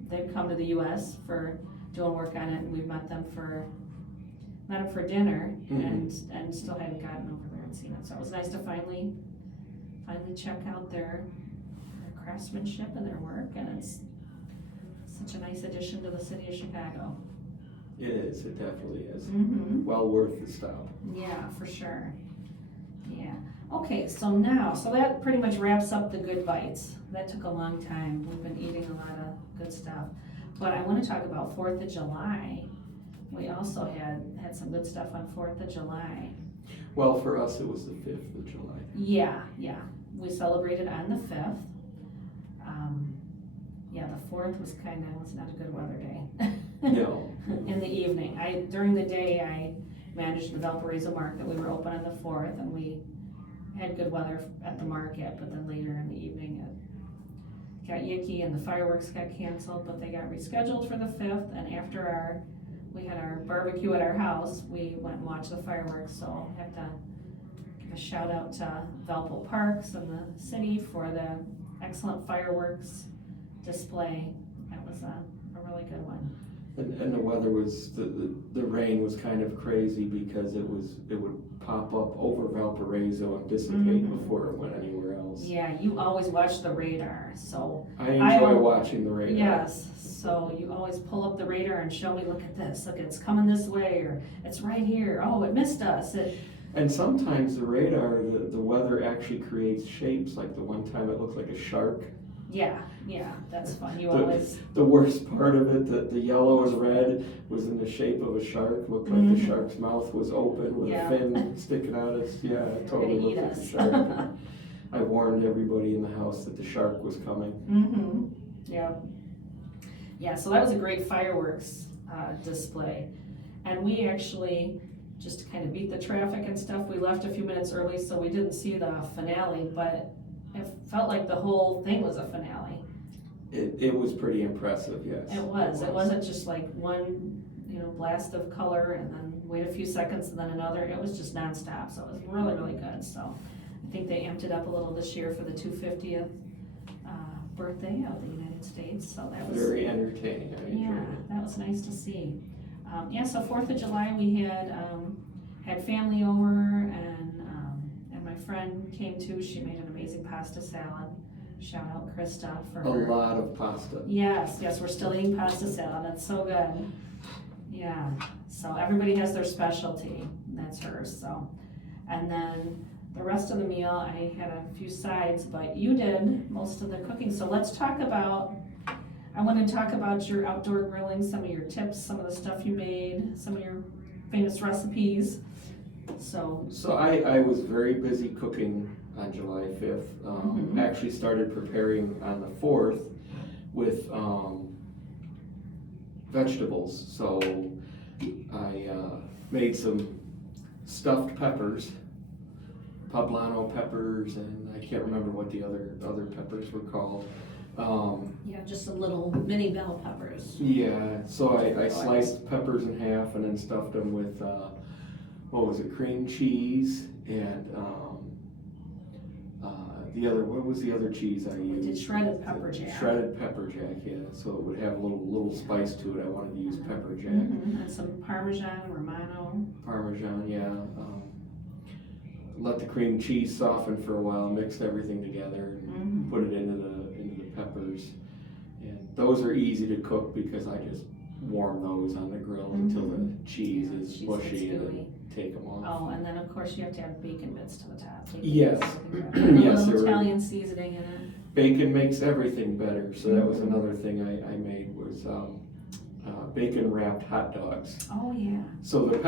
they've come to the US for doing work on it, and we've met them for dinner and still haven't gotten over there and seen it. So it was nice to finally check out their craftsmanship and their work, and it's such a nice addition to the city of Chicago. It is, it definitely is. Mm-hmm. Well worth the stop. Yeah, for sure. Yeah. Okay, so that pretty much wraps up the Good Bites. That took a long time. We've been eating a lot of good stuff. But I want to talk about 4th of July. We also had some good stuff on 4th of July. Well, for us, it was the 5th of July. Yeah. We celebrated on the 5th. The 4th was not a good weather day. No. In the evening. During the day, I managed the Valparaiso market. We were open on the 4th, and we had good weather at the market, but then later in the evening it got yicky and the fireworks got canceled, but they got rescheduled for the 5th, and after we had our barbecue at our house, we went and watched the fireworks, so I have to give a shout out to Valpo Parks and the city for the excellent fireworks display. That was a really good one. And the weather was, the rain was kind of crazy because it would pop up over Valparaiso and dissipate before it went anywhere else. Yeah, you always watch the radar, so. I enjoy watching the radar. Yes, so you always pull up the radar and show me, look at this, look, it's coming this way, or it's right here, oh, it missed us. And sometimes the radar, the weather actually creates shapes, like the one time it looked like a shark. Yeah, that's fun. The worst part of it, the yellow and red was in the shape of a shark. Looked like the shark's mouth was open with a fin sticking out. It totally looked like a shark. I warned everybody in the house that the shark was coming. Yeah, so that was a great fireworks display. And we actually, just to kind of beat the traffic and stuff, we left a few minutes early, so we didn't see the finale, but it felt like the whole thing was a finale. It was pretty impressive, yes. It was. It wasn't just like one, blast of color and then wait a few seconds and then another. It was just nonstop, so it was really, really good. So I think they amped it up a little this year for the 250th birthday of the United States. So that was very entertaining. That was nice to see. So 4th of July we had family over, and my friend came too. She made an amazing pasta salad. Shout out Krista for her. A lot of pasta. Yes, we're still eating pasta salad. That's so good. Yeah, so everybody has their specialty. That's hers. So, and then the rest of the meal, I had a few sides, but you did most of the cooking. So I want to talk about your outdoor grilling, some of your tips, some of the stuff you made, some of your famous recipes. So I was very busy cooking on July 5th. Actually started preparing on the 4th with vegetables. So I made some stuffed peppers, poblano peppers, and I can't remember what the other peppers were called. Just some little mini bell peppers. Yeah, so I sliced peppers in half and then stuffed them with cream cheese and what was the other cheese I used? We did shredded pepper jack. Shredded pepper jack, yeah. So it would have a little spice to it. I wanted to use pepper jack. And some Parmesan, Romano. Parmesan, yeah. Let the cream cheese soften for a while, mixed everything together, and put it into the peppers. And those are easy to cook because I just warm those on the grill until the cheese is mushy and then take them off. Oh, and then of course you have to have bacon bits to the top. Yes. Yes, Italian seasoning in it. Bacon makes everything better. So that was another thing I made was bacon wrapped hot dogs. Oh yeah. So the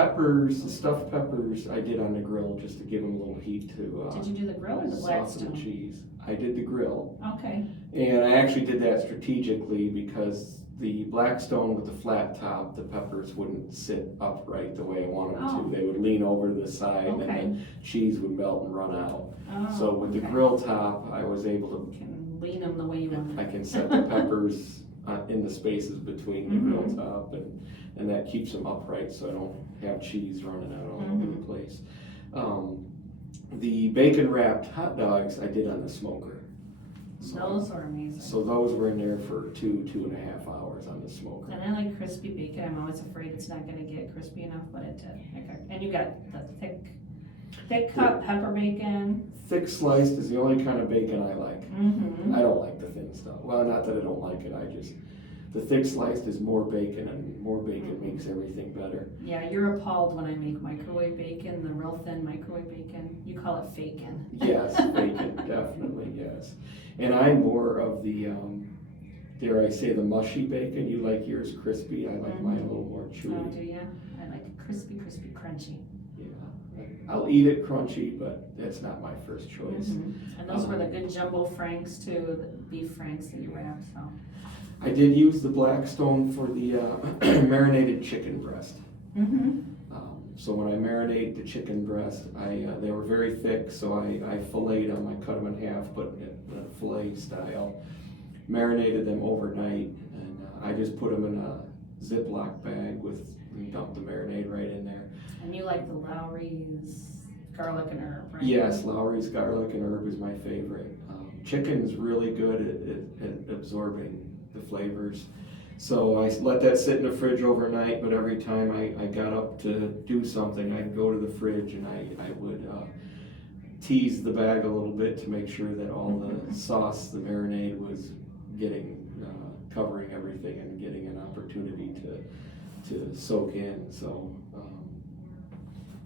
stuffed peppers I did on the grill just to give them a little heat to did you do the grill or the Blackstone? The cheese. I did the grill. Okay. And I actually did that strategically because the Blackstone with the flat top, the peppers wouldn't sit upright the way I wanted them to. They would lean over to the side and the cheese would melt and run out. So with the grill top, I was able to lean them the way you want. I can set the peppers in the spaces between the grill top, and that keeps them upright so I don't have cheese running out all over the place. The bacon wrapped hot dogs I did on the smoker. So, those are amazing. So those were in there for 2.5 hours on the smoker. And I like crispy bacon. I'm always afraid it's not going to get crispy enough, but it did. And you got the thick cut pepper bacon. Thick sliced is the only kind of bacon I like. I don't like the thin stuff. Well, not that I don't like it. The thick sliced is more bacon, and more bacon makes everything better. Yeah, you're appalled when I make microwave bacon, the real thin microwave bacon. You call it fakin'. Yes, bacon, definitely, yes. And I'm more of the, dare I say, the mushy bacon. You like yours crispy. I like mine a little more chewy. Oh, do you? I like it crispy, crunchy. Yeah, I'll eat it crunchy, but that's not my first choice. And those were the good jumbo franks too, the beef franks that you wrapped. So. I did use the Blackstone for the marinated chicken breast. So when I marinate the chicken breast, they were very thick, so I filleted them. I cut them in half, but fillet style. Marinated them overnight, and I just put them in a Ziploc bag and dumped the marinade right in there. And you like the Lowry's garlic and herb, right? Yes, Lowry's garlic and herb is my favorite. Chicken's really good at absorbing the flavors. So I let that sit in the fridge overnight, but every time I got up to do something, I'd go to the fridge and I would tease the bag a little bit to make sure that all the sauce, the marinade was covering everything and getting an opportunity to soak in. So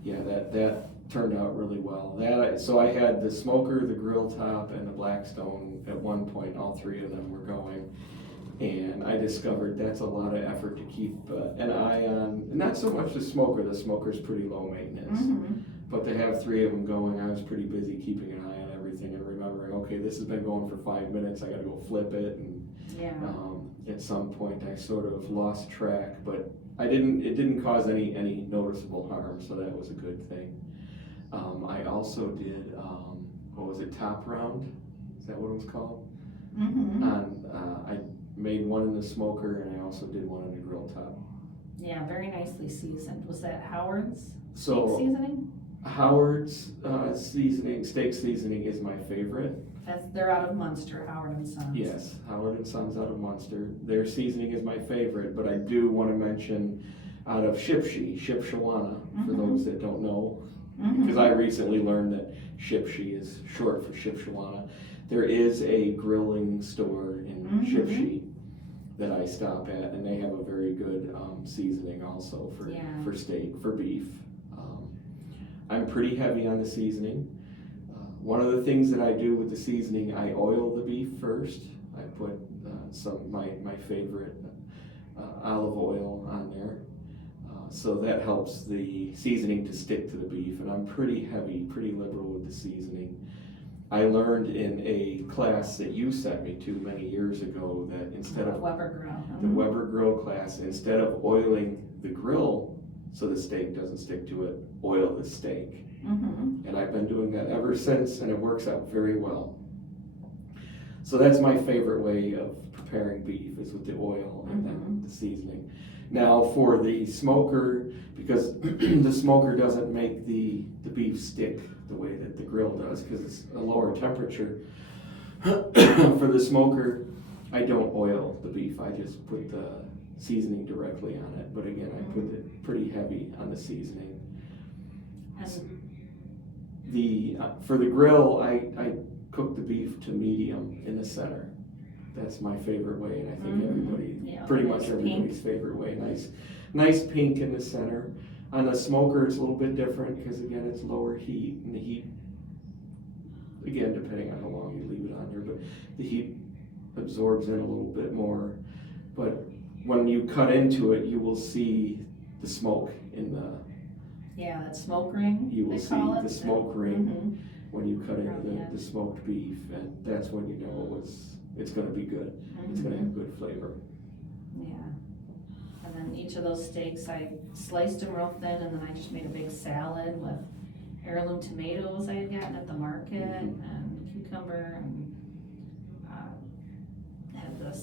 yeah, that turned out really well. So I had the smoker, the grill top, and the Blackstone at one point. All three of them were going, and I discovered that's a lot of effort to keep an eye on. Not so much the smoker. The smoker's pretty low maintenance, but to have three of them going, I was pretty busy keeping an eye on everything and remembering, okay, this has been going for 5 minutes. I got to go flip it, and at some point I sort of lost track, but it didn't cause any noticeable harm, so that was a good thing. I also did, what was it, top round? Is that what it was called? I made one in the smoker, and I also did one in the grill top. Yeah, very nicely seasoned. Was that Howard's So seasoning? Howard's steak seasoning is my favorite. They're out of Munster, Howard and Sons. Yes, Howard and Sons out of Munster. Their seasoning is my favorite, but I do want to mention out of Shipshewana, for those that don't know, because I recently learned that Shipshi is short for Shipshewana. There is a grilling store in Shipshi that I stop at, and they have a very good seasoning also for steak, for beef. I'm pretty heavy on the seasoning. One of the things that I do with the seasoning, I oil the beef first. I put my favorite olive oil on there. So that helps the seasoning to stick to the beef, and I'm pretty heavy, pretty liberal with the seasoning. I learned in a class that you sent me to many years ago that instead of Weber Grill. the Weber Grill class, instead of oiling the grill so the steak doesn't stick to it, oil the steak. And I've been doing that ever since, and it works out very well. So that's my favorite way of preparing beef, is with the oil and then the seasoning. Now for the smoker, because the smoker doesn't make the beef stick the way that the grill does, because it's a lower temperature. For the smoker, I don't oil the beef. I just put the seasoning directly on it. But again, I put it pretty heavy on the seasoning. For the grill, I cook the beef to medium in the center. That's my favorite way, and I think pretty much everybody's favorite way. Nice pink in the center. On the smoker, it's a little bit different because again, it's lower heat, and the heat, again, depending on how long you leave it on there, but the heat absorbs in a little bit more. But when you cut into it, you will see the smoke in the. Yeah, that smoke ring. You will see the smoke ring when you cut into the smoked beef, and that's when you know it's going to be good. It's going to have good flavor. Yeah. And then each of those steaks, I sliced them real thin, and then I just made a big salad with heirloom tomatoes I had gotten at the market, and cucumber, and had the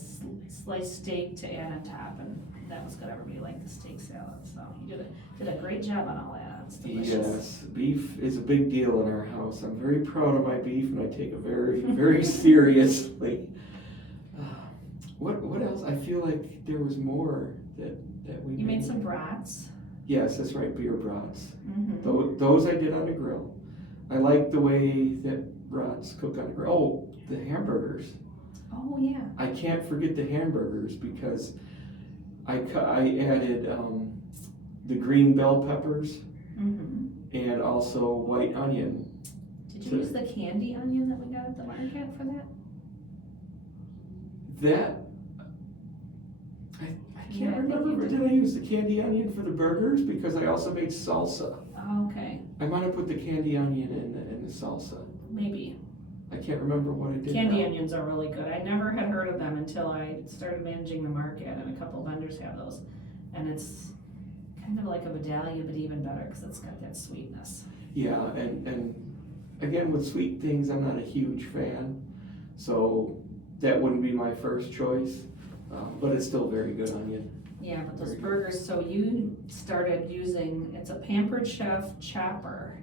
sliced steak to add on top, and that was good. Everybody liked the steak salad, so you did a great job on all that. It's delicious. Yes, beef is a big deal in our house. I'm very proud of my beef, and I take it very, very seriously. What else? I feel like there was more that we. You made some brats. Yes, that's right, beer brats. Those I did on the grill. I like the way that brats cook on the grill. Oh, the hamburgers. Oh yeah. I can't forget the hamburgers because I added the green bell peppers and also white onion. Did you use the candy onion that we got at the market for that? I can't remember. Did I use the candy onion for the burgers? Because I also made salsa. Oh, okay. I might have put the candy onion in the salsa. Maybe. I can't remember what I did. Candy onions are really good. I never had heard of them until I started managing the market, and a couple vendors have those. And it's kind of like a medallion, but even better because it's got that sweetness. Yeah, and again, with sweet things, I'm not a huge fan, so that wouldn't be my first choice, but it's still very good onion. Yeah, but those Very good. burgers, so you started using, it's a Pampered Chef chopper.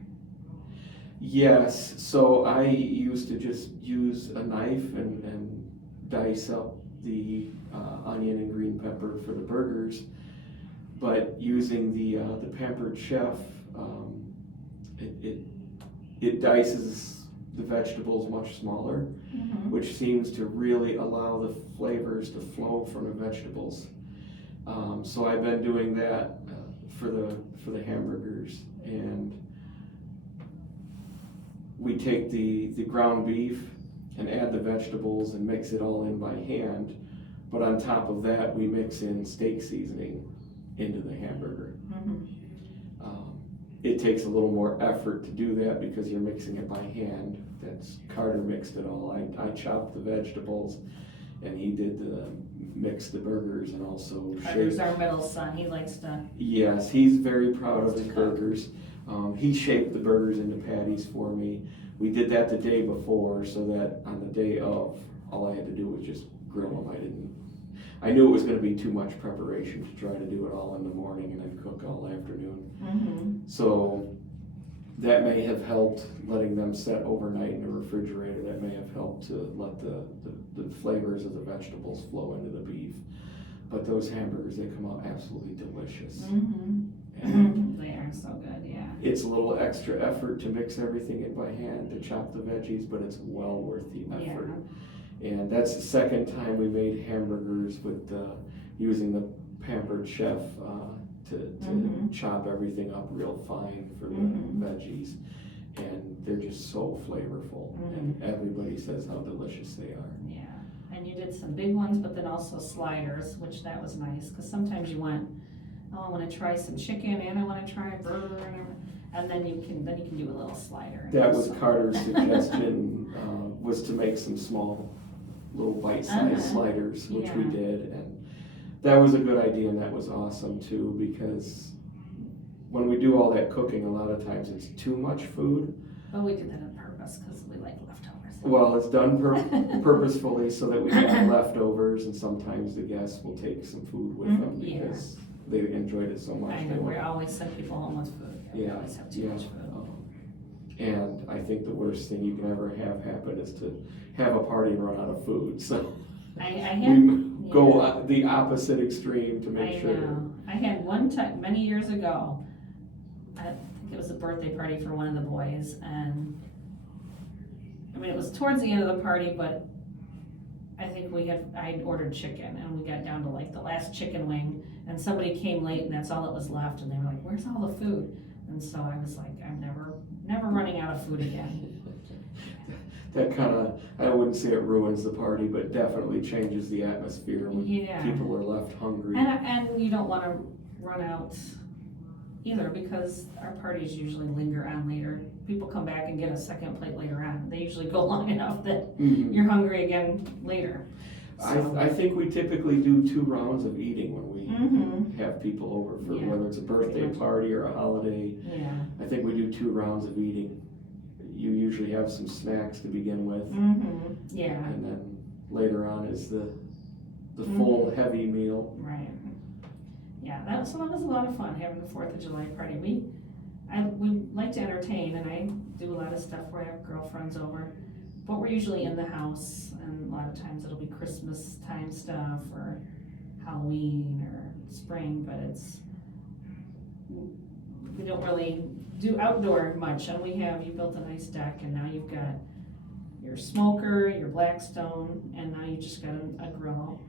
Yes, so I used to just use a knife and dice up the onion and green pepper for the burgers, but using the Pampered Chef, it dices the vegetables much smaller, which seems to really allow the flavors to flow from the vegetables. So I've been doing that for the hamburgers, and we take the ground beef and add the vegetables and mix it all in by hand, but on top of that we mix in steak seasoning into the hamburger. It takes a little more effort to do that because you're mixing it by hand. That's Carter mixed it all. I chopped the vegetables and he did mix the burgers and also Carter's our middle son, he likes to. Yes, he's very proud of his burgers. He shaped the burgers into patties for me. We did that the day before so that on the day of, all I had to do was just grill them. I knew it was gonna be too much preparation to try to do it all in the morning and then cook all afternoon. So that may have helped, letting them set overnight in the refrigerator. That may have helped to let the flavors of the vegetables flow into the beef. But those hamburgers, they come out absolutely delicious. And They are so good, yeah. it's a little extra effort to mix everything in by hand, to chop the veggies, but it's well worth the effort. And that's the second time we made hamburgers with using the Pampered Chef to chop everything up real fine for the veggies. And they're just so flavorful, and everybody says how delicious they are. Yeah, and you did some big ones, but then also sliders, which that was nice, because sometimes you want, oh, I want to try some chicken and I want to try a burger, and then you can do a little slider. That was Carter's suggestion, was to make some small little bite-sized sliders, which we did, and that was a good idea, and that was awesome too, because when we do all that cooking, a lot of times it's too much food. But we did that on purpose because we like leftovers. Well, it's done purposefully so that we have leftovers, and sometimes the guests will take some food with them because they enjoyed it so much. I know, we always send people home with food. We always have too much food. And I think the worst thing you can ever have happen is to have a party and run out of food, so we go the opposite extreme to make sure. I had one time, many years ago, I think it was a birthday party for one of the boys, and I mean, it was towards the end of the party, but I think I ordered chicken, and we got down to like the last chicken wing, and somebody came late, and that's all that was left, and they were like, where's all the food? And so I was like, I'm never running out of food again. That kind of, I wouldn't say it ruins the party, but definitely changes the atmosphere when people are left hungry. And you don't want to run out either, because our parties usually linger on later. People come back and get a second plate later on. They usually go long enough that you're hungry again later. So. I think we typically do 2 rounds of eating when we have people over for whether it's a birthday party or a holiday. Yeah. I think we do 2 rounds of eating. You usually have some snacks to begin with. Yeah. And then later on is the full heavy meal. Right. Yeah, that was a lot of fun having the 4th of July party. We like to entertain, and I do a lot of stuff where I have girlfriends over, but we're usually in the house, and a lot of times it'll be Christmas time stuff or Halloween or spring, but we don't really do outdoor much. And you built a nice deck, and now you've got your smoker, your Blackstone, and now you just got a grill.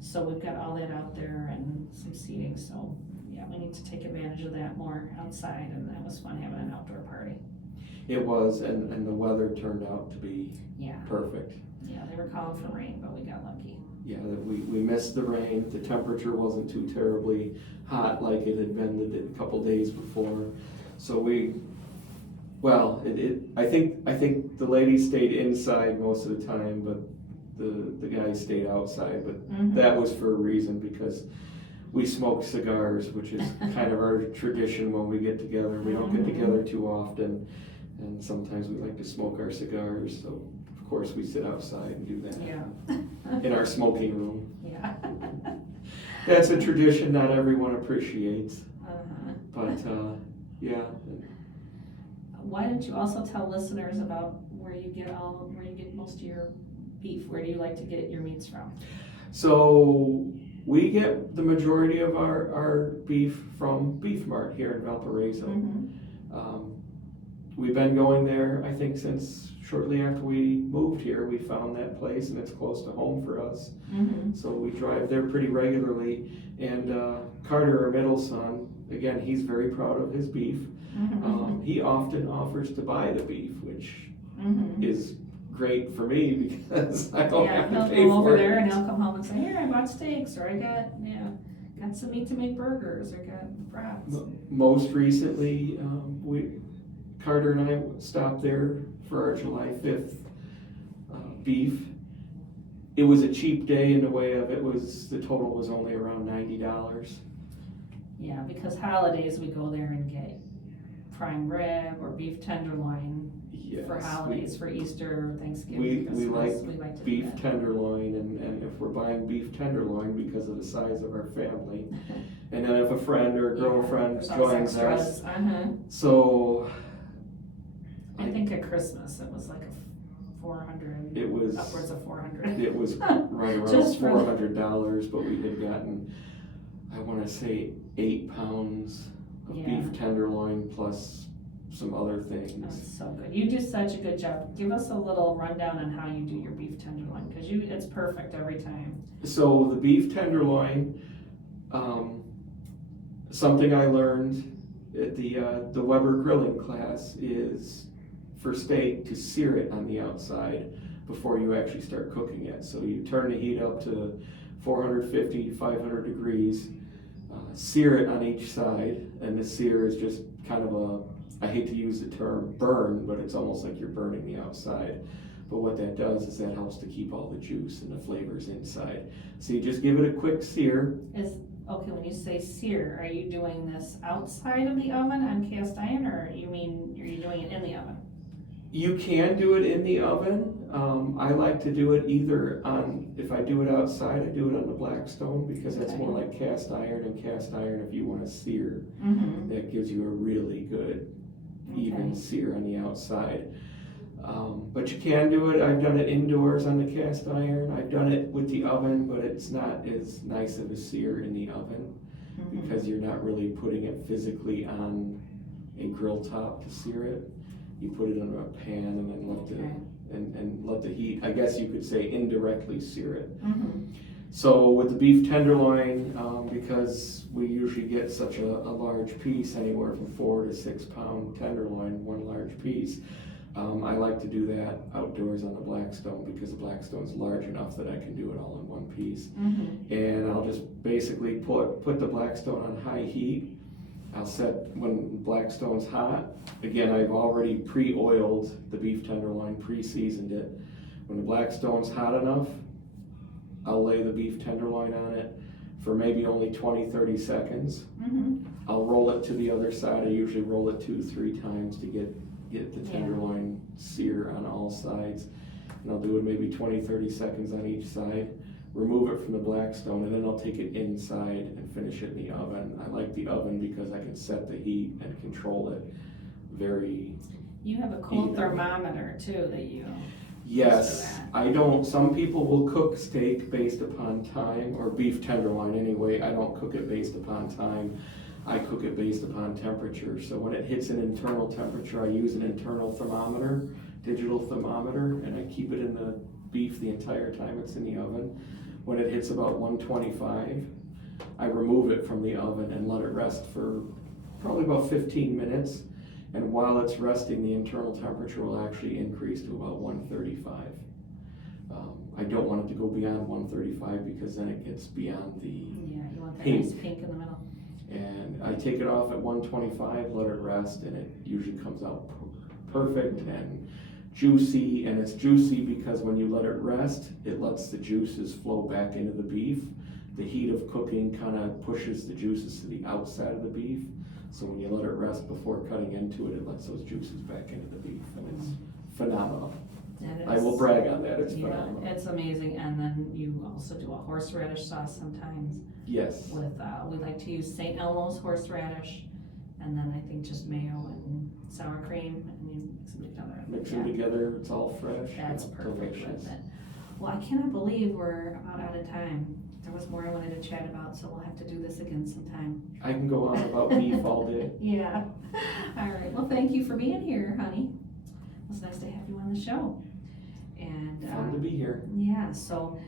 So we've got all that out there and some seating, so yeah, we need to take advantage of that more outside, and that was fun having an outdoor party. It was, and the weather turned out to be perfect. Yeah, they were calling for rain, but we got lucky. Yeah, we missed the rain. The temperature wasn't too terribly hot like it had been a couple days before. So I think the ladies stayed inside most of the time, but the guys stayed outside. But that was for a reason, because we smoke cigars, which is kind of our tradition when we get together. We don't get together too often, and sometimes we like to smoke our cigars, so of course we sit outside and do that. Yeah. In our smoking room. Yeah. That's a tradition not everyone appreciates, but yeah. Why don't you also tell listeners about where you get most of your beef? Where do you like to get your meats from? So we get the majority of our beef from Beef Mart here in Valparaiso. We've been going there, I think, since shortly after we moved here. We found that place and it's close to home for us. So we drive there pretty regularly. And Carter, our middle son, again, he's very proud of his beef. He often offers to buy the beef, which is great for me because I don't have to pay for it. He'll come over there and he'll come home and say, here, I bought steaks, or I got some meat to make burgers, or got brats. Most recently, Carter and I stopped there for our July 5th beef. It was a cheap day in the way of the total was only around $90. Yeah, because holidays we go there and get prime rib or beef tenderloin for holidays, for Easter, Thanksgiving, Christmas. We like beef tenderloin, and if we're buying beef tenderloin because of the size of our family, and then if a friend or a girlfriend joins us, so I think at Christmas it was like a 400. It was upwards of 400. It was right around $400, but we had gotten, I want to say, 8 pounds of beef tenderloin plus some other things. That's so good. You do such a good job. Give us a little rundown on how you do your beef tenderloin, because it's perfect every time. So the beef tenderloin, something I learned at the Weber grilling class is for steak to sear it on the outside before you actually start cooking it. So you turn the heat up to 450, 500 degrees, sear it on each side, and the sear is just kind of I hate to use the term burn, but it's almost like you're burning the outside. But what that does is that helps to keep all the juice and the flavors inside. So you just give it a quick sear. Okay, when you say sear, are you doing this outside of the oven on cast iron, or are you doing it in the oven? You can do it in the oven. I like to do it either if I do it outside, I do it on the Blackstone because that's more like cast iron, and cast iron, if you want to sear, that gives you a really good even sear on the outside. But you can do it. I've done it indoors on the cast iron. I've done it with the oven, but it's not as nice of a sear in the oven because you're not really putting it physically on a grill top to sear it. You put it in a pan and then let the heat, I guess you could say, indirectly sear it. So with the beef tenderloin, because we usually get such a large piece, anywhere from 4 to 6 pound tenderloin, one large piece, I like to do that outdoors on the Blackstone because the Blackstone's large enough that I can do it all in one piece. And I'll just basically put the Blackstone on high heat. I'll set when Blackstone's hot. Again, I've already pre-oiled the beef tenderloin, pre-seasoned it. When the Blackstone's hot enough, I'll lay the beef tenderloin on it for maybe only 20-30 seconds. I'll roll it to the other side. I usually roll it 2-3 times to get the tenderloin sear on all sides. And I'll do it maybe 20-30 seconds on each side. Remove it from the Blackstone, and then I'll take it inside and finish it in the oven. I like the oven because I can set the heat and control it very. You have a cool thermometer too that you. Yes, I don't. Some people will cook steak based upon time, or beef tenderloin anyway. I don't cook it based upon time. I cook it based upon temperature. So when it hits an internal temperature, I use an internal thermometer, digital thermometer, and I keep it in the beef the entire time it's in the oven. When it hits about 125, I remove it from the oven and let it rest for probably about 15 minutes. And while it's resting, the internal temperature will actually increase to about 135. I don't want it to go beyond 135 because then it gets beyond the you want that nice pink in the middle. And I take it off at 125, let it rest, and it usually comes out perfect and juicy. And it's juicy because when you let it rest, it lets the juices flow back into the beef the heat of cooking kind of pushes the juices to the outside of the beef. So when you let it rest before cutting into it, it lets those juices back into the beef, and it's phenomenal. And I will brag on that, it's yeah, phenomenal. it's amazing. And then you also do a horseradish sauce sometimes Yes. with, we like to use St. Elmo's horseradish, and then I think just mayo and sour cream, and you mix them together. Mix them together, it's all fresh. That's yeah, perfect delicious. with it. Well, I cannot believe we're about out of time. There was more I wanted to chat about, so we'll have to do this again sometime. I can go on about beef all day. Yeah. All right. Well, thank you for being here, honey. It was nice to have you on the show. And Fun to be here. yeah, so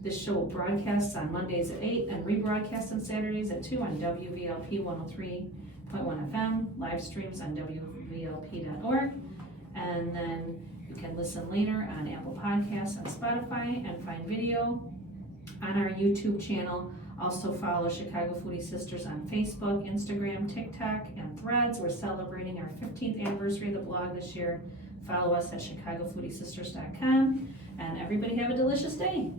this show broadcasts on Mondays at 8 and rebroadcasts on Saturdays at 2 on WVLP 103.1 FM, live streams on WVLP.org, and then you can listen later on Apple Podcasts and Spotify and find video on our YouTube channel. Also follow Chicago Foodie Sisters on Facebook, Instagram, TikTok, and Threads. We're celebrating our 15th anniversary of the blog this year. Follow us at chicagofoodiesisters.com, and everybody have a delicious day.